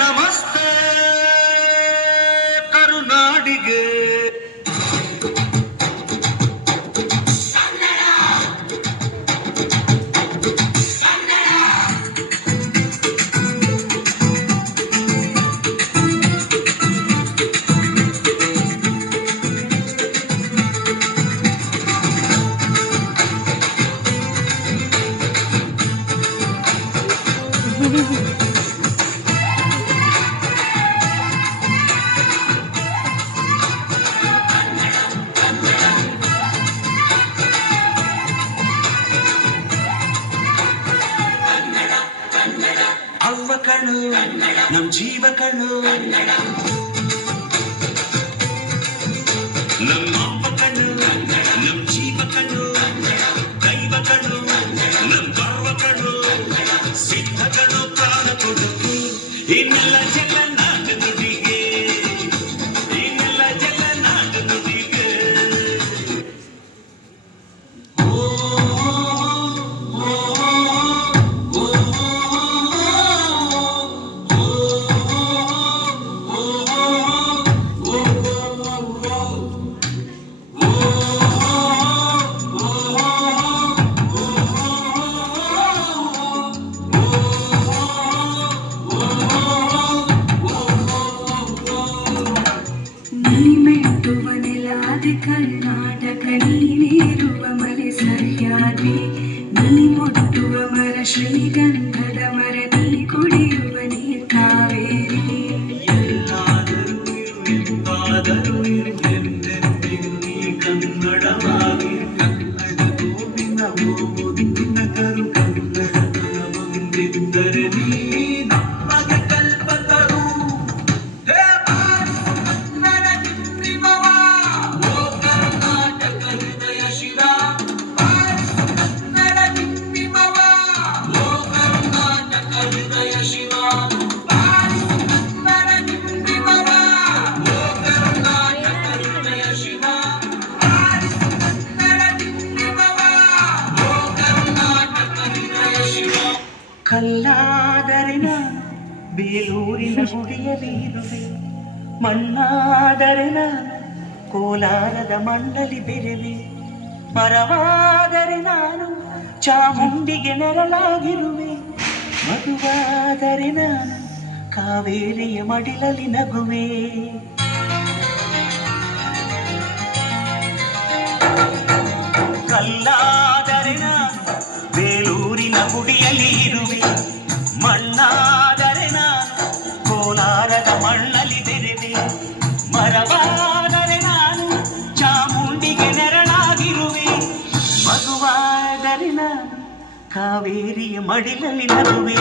ನಮಸ್ತೆ ಕರುನಾಡಿಗೆ. ಅವ್ವ ಕಣು ನಮ್ ಜೀವ ಕಣು, ನಮ್ಮ ಅವ್ವ ಕಣು ನಮ್ ಜೀವ ಕಣು, ದೈವ ಕಣು ನಮ್ ಗರ್ವ ಕಣು, ಸಿದ್ಧ ಕಣು ಪ್ರಾಣ ಕೊಡುಗೆ, ಇನ್ನೆಲ್ಲ ಜಲ ನಾಟ ನುಡಿಗೆ, ಇನ್ನೆಲ್ಲ ಜಲ ನಾಟ ನುಡಿಗೆ. ಕರ್ನಾಟಕ ನೀನೇರುವ ಮನೆ ಸಹ್ಯಾದ್ರಿ, ನೀ ಮುಟ್ಟುವ ಮರ ಶ್ರೀಗಂಧದ ಮರ, ನೀ ಕುಡಿಯುವ ನೀರ್ ಕಾವೇರಿ. ಎಲ್ಲಾದರೂ ಎಂದಾದರೂ ಎಂದೆಂದಿಗೂ ನೀ ಕನ್ನಡವಾಗಿ, ಕನ್ನಡ ಗೋವಿನ ಮುದ್ದಿನ ಕರು, ಕನ್ನಡ ಬಂದಿದ್ದರೆ ನೀ ನಮಗೆ ಕಲ್ಪತರು. ಕಲ್ಲಾದರೆ ನಾನು ಬೇಲೂರಿನ ಗುಡಿಯಲ್ಲಿರುವೆ, ಮಣ್ಣಾದರೆ ನಾನು ಕೋಲಾರದ ಮಣ್ಣಲ್ಲಿ ಬೆರೆವೆ, ಮರವಾದರೆ ನಾನು ಚಾಮುಂಡಿಗೆ ನೆರಳಾಗಿರುವೆ, ಮಧುವಾದರೆ ನಾನು ಕಾವೇರಿಯ ಮಡಿಲಲ್ಲಿ ನಗುವೆ. ಕಲ್ಲಾದರೆ ನಾನು ಬೇಲೂರಿನ ಗುಡಿಯಲ್ಲಿ ಇರುವೆ, ಮಣ್ಣಾದರೆ ನಾನು ಕೋಲಾರದ ಮಣ್ಣಲ್ಲಿ ಬೆರೆವೆ, ಮರವಾದರೆ ನಾನು ಚಾಮುಂಡಿಗೆ ನೆರಳಾಗಿರುವೆ, ಮಗುವಾದರೆ ನಾನು ಕಾವೇರಿಯ ಮಡಿಲಲ್ಲಿ ನಗುವೆ.